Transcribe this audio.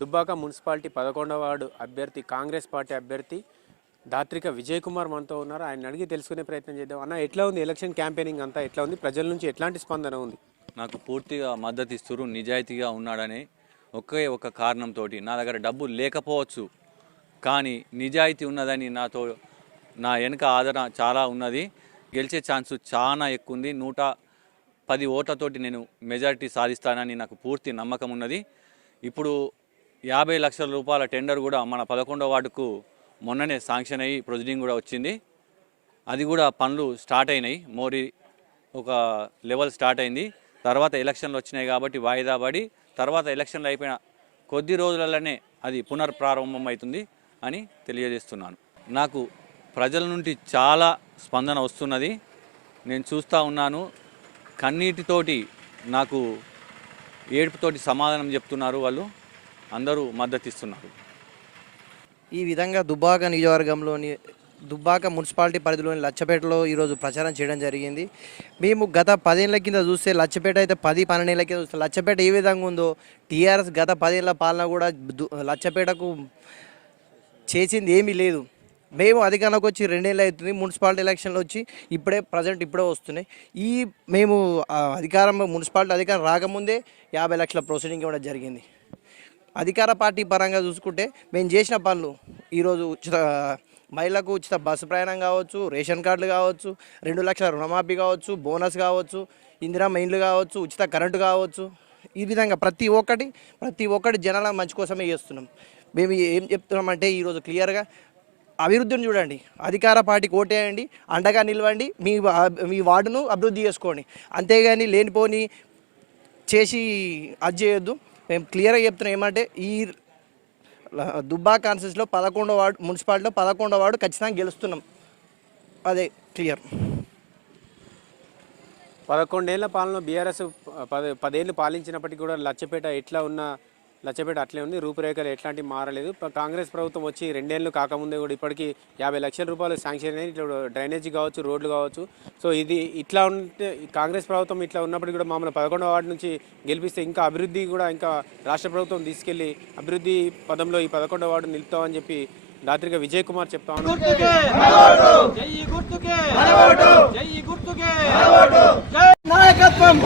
Dubbaka municipality 11వ ward అభ్యర్థి Congress party అభ్యర్థి దాత్రిక విజయ్ కుమార్ మనతో ఉన్నారు. ఆయన అడిగి తెలుసుకునే ప్రయత్నం చేద్దాం. అన్న, ఎట్లా ఉంది ఎలక్షన్ క్యాంపెయినింగ్ అంతా? ఎట్లా ఉంది? ప్రజల నుంచి ఎట్లాంటి స్పందన ఉంది? నాకు పూర్తిగా మద్దతు ఇస్తున్నారు. నిజాయితీగా ఉన్నాడనే ఒకే ఒక కారణంతో, నా దగ్గర డబ్బు లేకపోవచ్చు కానీ నిజాయితీ ఉన్నదని నా వెనుక ఆదరణ చాలా ఉన్నది. గెలిచే ఛాన్సు చాలా ఎక్కువ ఉంది. 110 ఓట్లతోటి నేను మెజారిటీ సాధిస్తానని నాకు పూర్తి నమ్మకం ఉన్నది. ఇప్పుడు 50 లక్షల రూపాయల టెండర్ కూడా మన 11వ వార్డుకు మొన్ననే శాంక్షన్ అయ్యి ప్రొసీడింగ్ కూడా వచ్చింది. అది కూడా పనులు స్టార్ట్ అయినాయి. మోరీ ఒక లెవెల్ స్టార్ట్ అయింది. తర్వాత ఎలక్షన్లు వచ్చినాయి కాబట్టి వాయిదా పడి తర్వాత ఎలక్షన్లు అయిపోయిన కొద్ది రోజులలోనే అది పునర్ప్రారంభం అవుతుంది అని తెలియజేస్తున్నాను. నాకు ప్రజల నుండి చాలా స్పందన వస్తున్నది. నేను చూస్తూ ఉన్నాను. కన్నీటితోటి నాకు ఏడుపుతోటి సమాధానం చెప్తున్నారు. వాళ్ళు అందరూ మద్దతు ఇస్తున్నారు. ఈ విధంగా దుబ్బాక నియోజకవర్గంలోని దుబ్బాక మున్సిపాలిటీ పరిధిలోని లచ్చపేటలో ఈరోజు ప్రచారం చేయడం జరిగింది. మేము గత 10 ఏళ్ల కింద చూస్తే లచ్చపేట అయితే 10-12 ఏళ్ల కింద చూస్తే లచ్చపేట ఏ విధంగా ఉందో టీఆర్ఎస్ గత 10 ఏళ్ల పాలన కూడా లచ్చపేటకు చేసింది ఏమీ లేదు. మేము అధికారంలోకి వచ్చి 2 ఏళ్ళు అవుతుంది. మున్సిపాలిటీ ఎలక్షన్లు వచ్చి ఇప్పుడే వస్తున్నాయి. మేము మున్సిపాలిటీ అధికారం రాకముందే 50 లక్షల ప్రొసీడింగ్ ఇవ్వడం జరిగింది. అధికార పార్టీ పరంగా చూసుకుంటే మేము చేసిన పనులు ఈరోజు మహిళలకు ఉచిత బస్సు ప్రయాణం కావచ్చు, రేషన్ కార్డులు కావచ్చు, 2 లక్షల రుణమాఫీ కావచ్చు, బోనస్ కావచ్చు, ఇందిరమ్మ ఇండ్లు కావచ్చు, ఉచిత కరెంటు కావచ్చు, ఈ విధంగా ప్రతి ఒక్కటి జనాల మంచి కోసమే చేస్తున్నాం. మేము ఏం చెప్తున్నామంటే ఈరోజు క్లియర్గా అభివృద్ధిని చూడండి. అధికార పార్టీకి ఓటేయండి, అండగా నిలవండి, మీ వార్డును అభివృద్ధి చేసుకోండి. అంతేగాని లేనిపోని చేసి అది చేయొద్దు. మేము క్లియర్గా చెప్తున్నాం ఏమంటే ఈ దుబ్బాక కాన్స్టిట్యూన్సీలో 11వ వార్డు మున్సిపాలిటీలో 11వ వార్డు ఖచ్చితంగా గెలుస్తున్నాం. అదే క్లియర్. 11 ఏళ్ల పాలన బీఆర్ఎస్ 10 ఏళ్ళు పాలించినప్పటికీ కూడా లచ్చపేట ఎట్లా ఉన్న లచ్చపేట అట్లే ఉంది. రూపురేఖలు ఎట్లాంటివి మారలేదు. కాంగ్రెస్ ప్రభుత్వం వచ్చి 2 ఏళ్ళు కాకముందే కూడా ఇప్పటికీ 50 లక్షల రూపాయలు శాంక్షన్ అయ్యి ఇట్లా డ్రైనేజీ కావచ్చు, రోడ్లు కావచ్చు. సో ఇది ఇట్లా ఉంటే కాంగ్రెస్ ప్రభుత్వం ఇట్లా ఉన్నప్పటికీ కూడా మమ్మల్ని 11వ వార్డు నుంచి గెలిపిస్తే ఇంకా అభివృద్ధి కూడా ఇంకా రాష్ట్ర ప్రభుత్వం తీసుకెళ్లి అభివృద్ధి పదంలో ఈ 11వ వార్డు నిలుపుతామని చెప్పి దాత్రిక విజయ్ కుమార్ చెప్తా ఉన్నారు. నాయకత్వం